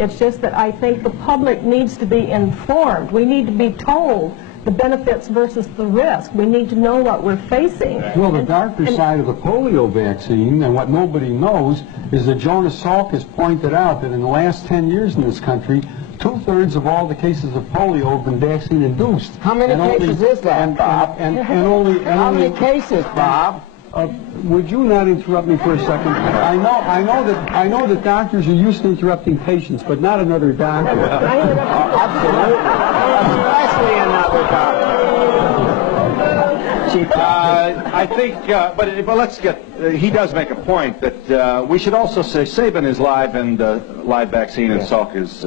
It's just that I think the public needs to be informed. We need to be told the benefits versus the risk. We need to know what we're facing. Well, the darker side of the polio vaccine, and what nobody knows, is that Jonas Salk has pointed out that in the last 10 years in this country, 2/3 of all the cases of polio have been vaccine-induced. How many cases is that, Bob? How many cases, Bob? Would you not interrupt me for a second? I know that doctors are used to interrupting patients, but not another doctor. Absolutely. Especially another doctor. I think, but let's get, he does make a point that we should also say Sabin is live and live vaccine and Salk is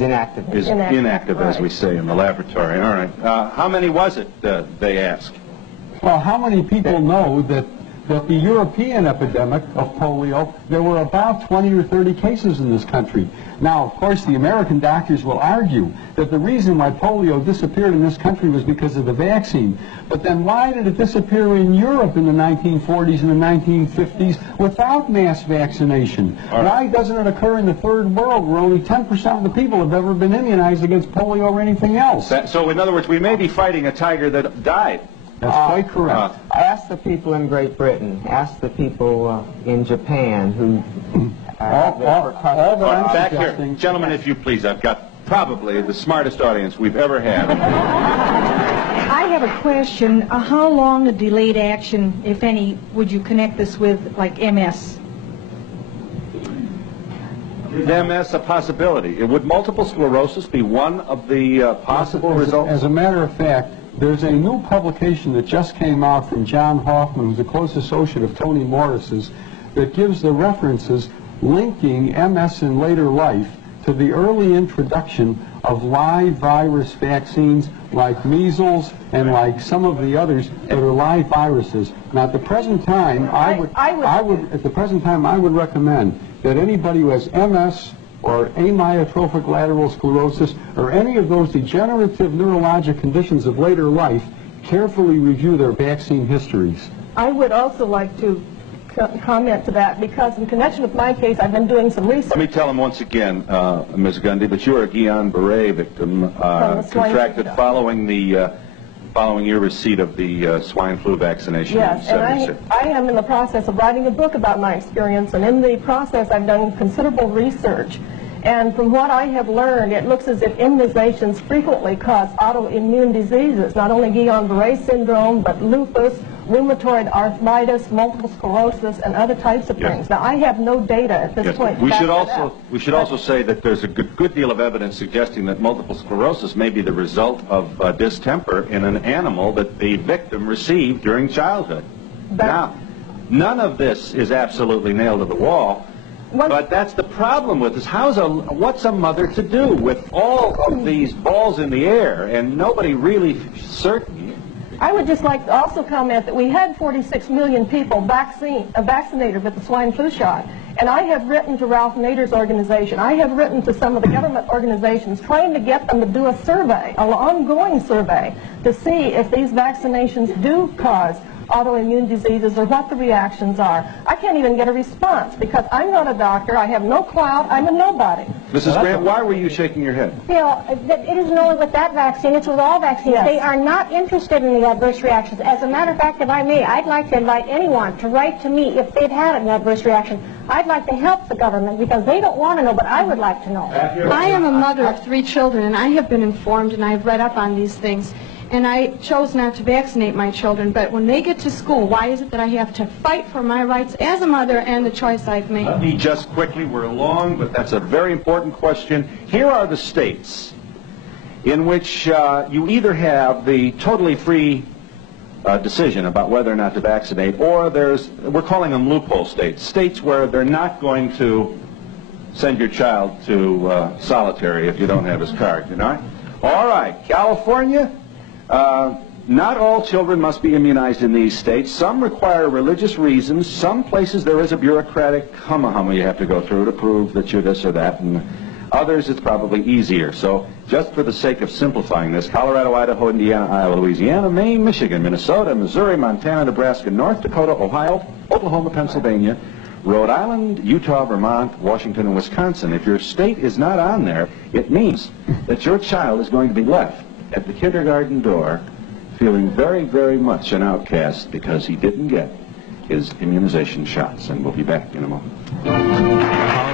inactive. Is inactive, as we say in the laboratory. All right. How many was it, they ask? Well, how many people know that the European epidemic of polio, there were about 20 or 30 cases in this country. Now, of course, the American doctors will argue that the reason why polio disappeared in this country was because of the vaccine. But then why did it disappear in Europe in the 1940s and the 1950s without mass vaccination? Why doesn't it occur in the third world where only 10% of the people have ever been immunized against polio or anything else? So, in other words, we may be fighting a tiger that died. That's quite correct. Ask the people in Great Britain. Ask the people in Japan who... Back here. Gentlemen, if you please. I've got probably the smartest audience we've ever had. I have a question. How long a delayed action, if any, would you connect this with, like MS? MS a possibility. Would multiple sclerosis be one of the possible results? As a matter of fact, there's a new publication that just came out from John Hoffman, who's a close associate of Tony Morris's, that gives the references linking MS in later life to the early introduction of live virus vaccines like measles and like some of the others that are live viruses. Now, at the present time, I would recommend that anybody who has MS or amyotrophic lateral sclerosis or any of those degenerative neurologic conditions of later life carefully review their vaccine histories. I would also like to comment to that, because in connection with my case, I've been doing some research. Let me tell him once again, Ms. Gundy, that you are a Guillain-Barré victim contracted following your receipt of the swine flu vaccination. Yes, and I am in the process of writing a book about my experience, and in the process I've done considerable research. And from what I have learned, it looks as if immunizations frequently cause autoimmune diseases, not only Guillain-Barré syndrome, but lupus, rheumatoid arthritis, multiple sclerosis, and other types of things. Now, I have no data at this point. We should also say that there's a good deal of evidence suggesting that multiple sclerosis may be the result of distemper in an animal that the victim received during childhood. Now, none of this is absolutely nailed to the wall. But that's the problem with this. What's a mother to do with all of these balls in the air and nobody really certain? I would just like to also comment that we had 46 million people vaccinated with the swine flu shot. And I have written to Ralph Nader's organization. I have written to some of the government organizations trying to get them to do a survey, an ongoing survey, to see if these vaccinations do cause autoimmune diseases or what the reactions are. I can't even get a response because I'm not a doctor, I have no clout, I'm a nobody. Mrs. Grant, why were you shaking your head? Phil, it isn't only with that vaccine, it's with all vaccines. Yes. They are not interested in the adverse reactions. As a matter of fact, if I may, I'd like to invite anyone to write to me if they've had an adverse reaction. I'd like to help the government because they don't want to know, but I would like to know. I am a mother of 3 children, and I have been informed and I've read up on these things. And I chose not to vaccinate my children, but when they get to school, why is it that I have to fight for my rights as a mother and the choice I've made? Let me just quickly, we're long, but that's a very important question. Here are the states in which you either have the totally free decision about whether or not to vaccinate, or we're calling them loophole states, states where they're not going to send your child to solitary if you don't have his card, you know? All right, California. Not all children must be immunized in these states. Some require religious reasons. Some places there is a bureaucratic humma-humma you have to go through to prove that you're this or that. And others it's probably easier. So just for the sake of simplifying this, Colorado, Idaho, Indiana, Iowa, Louisiana, Maine, Michigan, Minnesota, Missouri, Montana, Nebraska, North Dakota, Ohio, Oklahoma, Pennsylvania, Rhode Island, Utah, Vermont, Washington, and Wisconsin. If your state is not on there, it means that your child is going to be left at the kindergarten door feeling very, very much an outcast because he didn't get his immunization shots. And we'll be back in a moment.